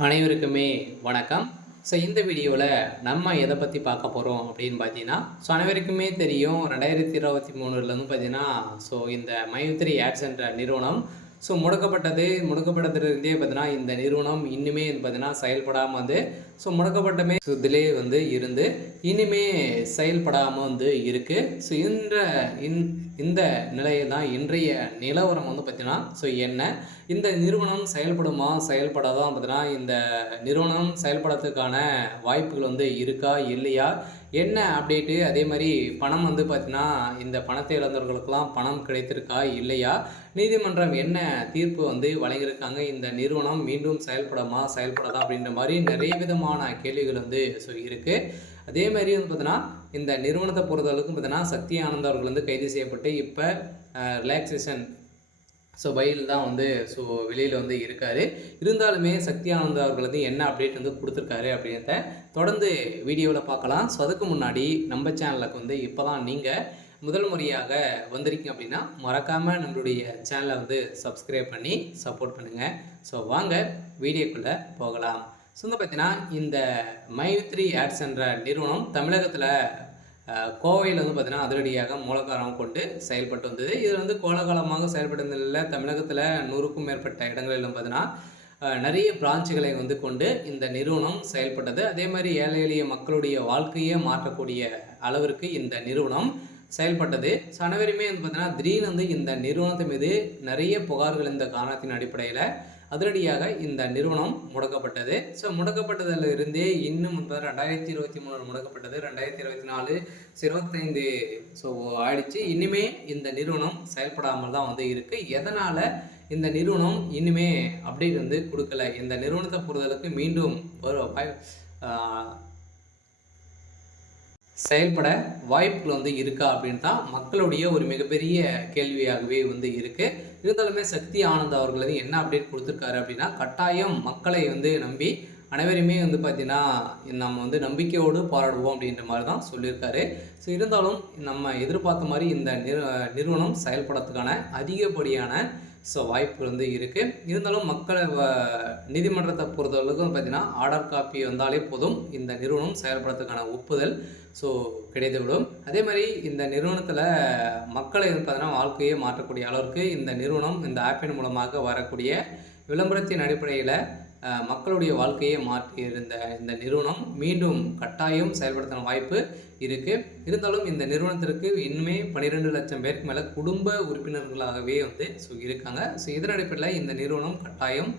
அனைவருக்குமே வணக்கம். இந்த வீடியோவில் நம்ம எதை பற்றி பார்க்க போகிறோம் அப்படின்னு பார்த்தீங்கன்னா, அனைவருக்குமே தெரியும் 2023லேருந்து பார்த்தீங்கன்னா, இந்த மைத்ரி ஆட்ஸ் என்ற நிறுவனம் முடக்கப்பட்டதுலேருந்தே பார்த்தீங்கன்னா, இந்த நிறுவனம் இன்னுமே பார்த்தீங்கன்னா செயல்படாமல் வந்து முடக்கப்பட்டமே இதிலே வந்து இருந்து இனிமே செயல்படாமல் வந்து இருக்குது. இந்த நிலையில் தான் இன்றைய நிலவரம் வந்து பார்த்தீங்கன்னா என்ன இந்த நிறுவனம் செயல்படுமா செயல்படாதான் பார்த்தீங்கன்னா இந்த நிறுவனம் செயல்படுறதுக்கான வாய்ப்புகள் வந்து இருக்கா இல்லையா, என்ன அப்டேட்டு, அதே மாதிரி பணம் வந்து பார்த்தீங்கன்னா இந்த பணத்தை இழந்தவர்களுக்கெல்லாம் பணம் கிடைத்திருக்கா இல்லையா, நீதிமன்றம் என்ன தீர்ப்பு வந்து வழங்கியிருக்காங்க, இந்த நிறுவனம் மீண்டும் செயல்படாதா அப்படின்ற மாதிரி நிறைய விதமான கேள்விகள் வந்து இருக்குது. அதே மாதிரி வந்து பார்த்தீங்கன்னா இந்த நிறுவனத்தை பொறுத்தளவுக்கு பார்த்தீங்கன்னா சக்தி ஆனந்த் அவர்கள் வந்து கைது செய்யப்பட்டு இப்போ ரிலாக்ஸேஷன் பையில் தான் வந்து வெளியில் வந்து இருக்கார். இருந்தாலுமே சக்தி ஆனந்த் அவர்கள் வந்து என்ன அப்டேட் வந்து கொடுத்துருக்காரு அப்படின்றத தொடர்ந்து வீடியோவில் பார்க்கலாம். அதுக்கு முன்னாடி நம்ம சேனலுக்கு வந்து இப்போ தான் நீங்கள் முதல் முறையாக வந்திருக்கீங்க அப்படின்னா மறக்காமல் நம்மளுடைய சேனலை வந்து சப்ஸ்கிரைப் பண்ணி சப்போர்ட் பண்ணுங்கள். வாங்க வீடியோக்குள்ளே போகலாம். பார்த்தீங்கன்னா இந்த மைத்ரி ஆட்ஸ் என்ற நிறுவனம் தமிழகத்தில் கோவையில் வந்து பார்த்தீங்கன்னா அதிரடியாக மூலக்காரம் கொண்டு செயல்பட்டு வந்தது. இது வந்து கோலகாலமாக செயல்பட்டதில் தமிழகத்தில் 100க்கும் மேற்பட்ட இடங்களிலும் பார்த்தீங்கன்னா நிறைய பிரான்ச்சுகளை வந்து கொண்டு இந்த நிறுவனம் செயல்பட்டது. அதே மாதிரி ஏழை எளிய மக்களுடைய வாழ்க்கையை மாற்றக்கூடிய அளவிற்கு இந்த நிறுவனம் செயல்பட்டது. அனைவருமே வந்து பார்த்தீங்கன்னா திடீர்னு வந்து இந்த நிறுவனத்தின் மீது நிறைய புகார்கள் இந்த காரணத்தின் அடிப்படையில் அதிரடியாக இந்த நிறுவனம் முடக்கப்பட்டது. முடக்கப்பட்டதில் இருந்தே இன்னும் 2023 முடக்கப்பட்டது, 2024 25 ஆயிடுச்சு. இனிமே இந்த நிறுவனம் செயல்படாமல் தான் வந்து இருக்குது. எதனால் இந்த நிறுவனம் இனிமே அப்டேட் வந்து கொடுக்கல, இந்த நிறுவனத்தை பொறுத்தளவுக்கு மீண்டும் செயல்பட வாய்ப்புகள் வந்து இருக்கா அப்படின்னு தான் மக்களுடைய ஒரு மிகப்பெரிய கேள்வியாகவே வந்து இருக்குது. இருந்தாலுமே சக்தி ஆனந்த் அவர்கள் வந்து என்ன அப்டேட் கொடுத்துருக்காரு அப்படின்னா, கட்டாயம் மக்களை வந்து நம்பி அனைவருமே வந்து பார்த்திங்கன்னா நம்ம வந்து நம்பிக்கையோடு போராடுவோம் அப்படின்ற மாதிரி தான் சொல்லியிருக்காரு. இருந்தாலும் நம்ம எதிர்பார்த்த மாதிரி இந்த நிறுவனம் செயல்படுறதுக்கான அதிகப்படியான வாய்ப்பு வந்து இருக்குது. இருந்தாலும் மக்களை நீதிமன்றத்தை பொறுத்தவரைக்கும் பார்த்திங்கன்னா ஆர்டர் காப்பி வந்தாலே போதும் இந்த நிறுவனம் செயல்படுறதுக்கான ஒப்புதல் கிடைத்துவிடும். அதே மாதிரி இந்த நிறுவனத்தில் மக்களை பார்த்தீங்கன்னா வாழ்க்கையை மாற்றக்கூடிய அளவிற்கு இந்த நிறுவனம் இந்த ஆப்பின் மூலமாக வரக்கூடிய விளம்பரத்தின் அடிப்படையில் மக்களுடைய வாழ்க்கையை மாற்றி இருந்த இந்த நிறுவனம் மீண்டும் கட்டாயம் செயல்படுத்தின வாய்ப்பு இருக்குது. இருந்தாலும் இந்த நிறுவனத்திற்கு இன்னுமே 12 லட்சம் பேருக்கு மேலே குடும்ப உறுப்பினர்களாகவே வந்து இருக்காங்க. இதன் அடிப்படையில் இந்த நிறுவனம் கட்டாயம்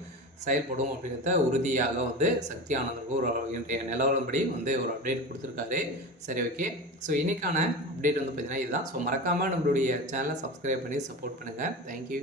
செயல்படும் அப்படின்றத உறுதியாக வந்து சக்தி ஆனந்தருக்கு ஒரு இன்றைய நிலவரப்படி வந்து ஒரு அப்டேட் கொடுத்துருக்காரு. சரி, ஓகே. இன்றைக்கான அப்டேட் வந்து பார்த்திங்கன்னா இதுதான். மறக்காமல் நம்மளுடைய சேனலை சப்ஸ்கிரைப் பண்ணி சப்போர்ட் பண்ணுங்கள். தேங்க்யூ.